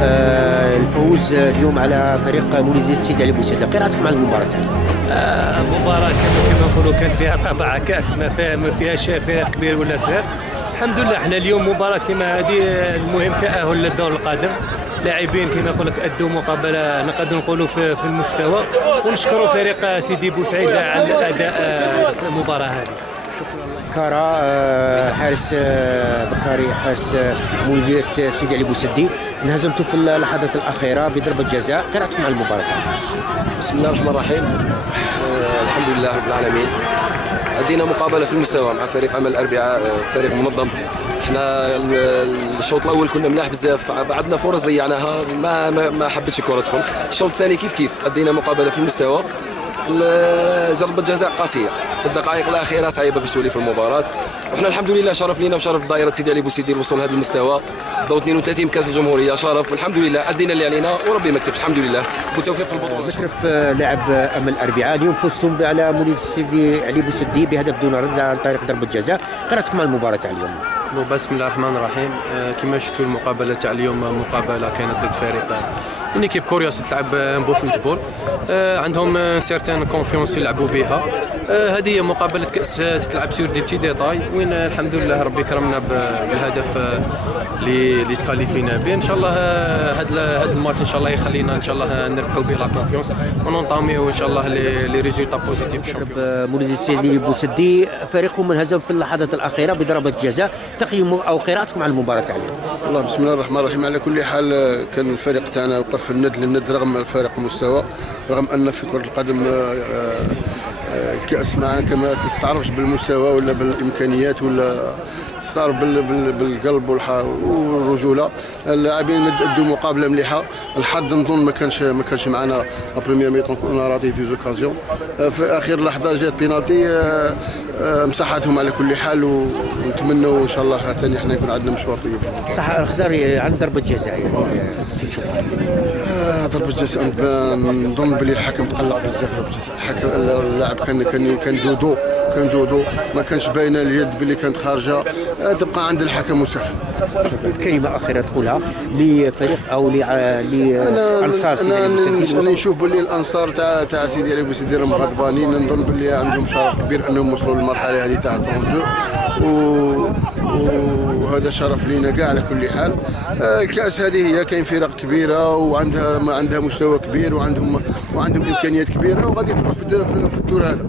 الفوز اليوم على فريق مولودية سيدي علي بوسعيد، قراءتكم على المباراة؟ مباراة كما نقولوا كان فيها طابع كأس، ما فيهاش فريق كبير ولا صغير. الحمد لله احنا اليوم مباراة كما هذه المهم تأهل للدور القادم. لاعبين كما نقول لك ادوا مقابله نقدر نقولوا في المستوى، ونشكروا فريق سيدي بوسعيد على الاداء في المباراه هذه. كارا حارس بكاري حارس مولودية سيدي علي بوسعيد، انهزمتوا في اللحظات الاخيره بضربه جزاء، قراءتكم على المباراه؟ بسم الله الرحمن الرحيم. الحمد لله رب العالمين. أدينا مقابله في المستوى مع فريق عمل الاربعاء، فريق منظم. احنا الشوط الاول كنا ملاح بزاف، عندنا فرص ضيعناها، ما حبتش الكره تدخل. الشوط الثاني كيف أدينا مقابله في المستوى. ضربه جزاء قاسيه في الدقائق الاخيره صعيبه باش تولي في المباراه، وحنا الحمد لله شرف لينا وشرف دائره سيدي علي بوسعيد الوصول لهذا المستوى. دور 32 كاس الجمهوريه شرف، والحمد لله ادينا اللي علينا وربي ما كتبش. الحمد لله بالتوفيق في البطوله. مشرف لاعب امل الاربعاء، اليوم فزتم على مولودية سيدي علي بوسعيد بهدف دون رد عن طريق ضربه جزاء، قراءتكم على المباراه تاع اليوم؟ بسم الله الرحمن الرحيم. كما شفتوا المقابله تاع اليوم مقابله كانت ضد فريق اون ايكيب كوريوس تلعب بو فوتبول، عندهم سيرتان كونفيونس يلعبوا بها. هذه هي مقابله كاس تتلعب سور دي بتي ديتاي، وين الحمد لله ربي كرمنا بالهدف اللي تكاليفينا به. ان شاء الله هذا الماتش ان شاء الله يخلينا ان شاء الله نربحوا به لا كونفيونس وننطاميو ان شاء الله لي ريزولطا بوزيتيف في الشامبيون. مولودية سيدي بوسعيد فريقهم انهزم في اللحظات الاخيره بضربه جزاء، تقييم او قراءتكم على المباراه تاع اليوم؟ والله بسم الله الرحمن الرحيم. على كل حال كان الفريق تاعنا وقف الند للند رغم الفارق المستوى، رغم ان في كره القدم الكأس معنا كما تستعرفش بالمستوى ولا بالامكانيات ولا تستعرف بالقلب والرجوله. اللاعبين ادوا مقابله مليحه. الحظ نظن ما كانش معنا بريمير ميطون، كنا راضي دي زوكازيون. في اخر لحظه جات بينالتي مساحتهم على كل حال، ونتمنوا ان شاء الله ثاني احنا يكون عندنا مشوار طيب. صح الخضر عن ضربه جزاء يعني ضربة جزاء نظن بلي الحكم تقلق بزاف. ضربة جزاء الحكم اللاعب كان دودو ما كانش باينه اليد بلي كانت خارجه، تبقى عند الحكم وسهل. كلمه اخيره تقولها لفريق او لانصار سيدي علي بوسعيد؟ انا نشوف بلي الانصار تاع سيدي علي بوسعيد راهم غضبانين، نظن بلي عندهم شرف كبير انهم وصلوا للمرحله هذه تاع 32، وهذا شرف لينا كاع. على كل حال الكاس هذه هي كاين فرق كبيره وعندها مستوى كبير وعندهم امكانيات كبيره، وغادي تبقى في الدور هذا.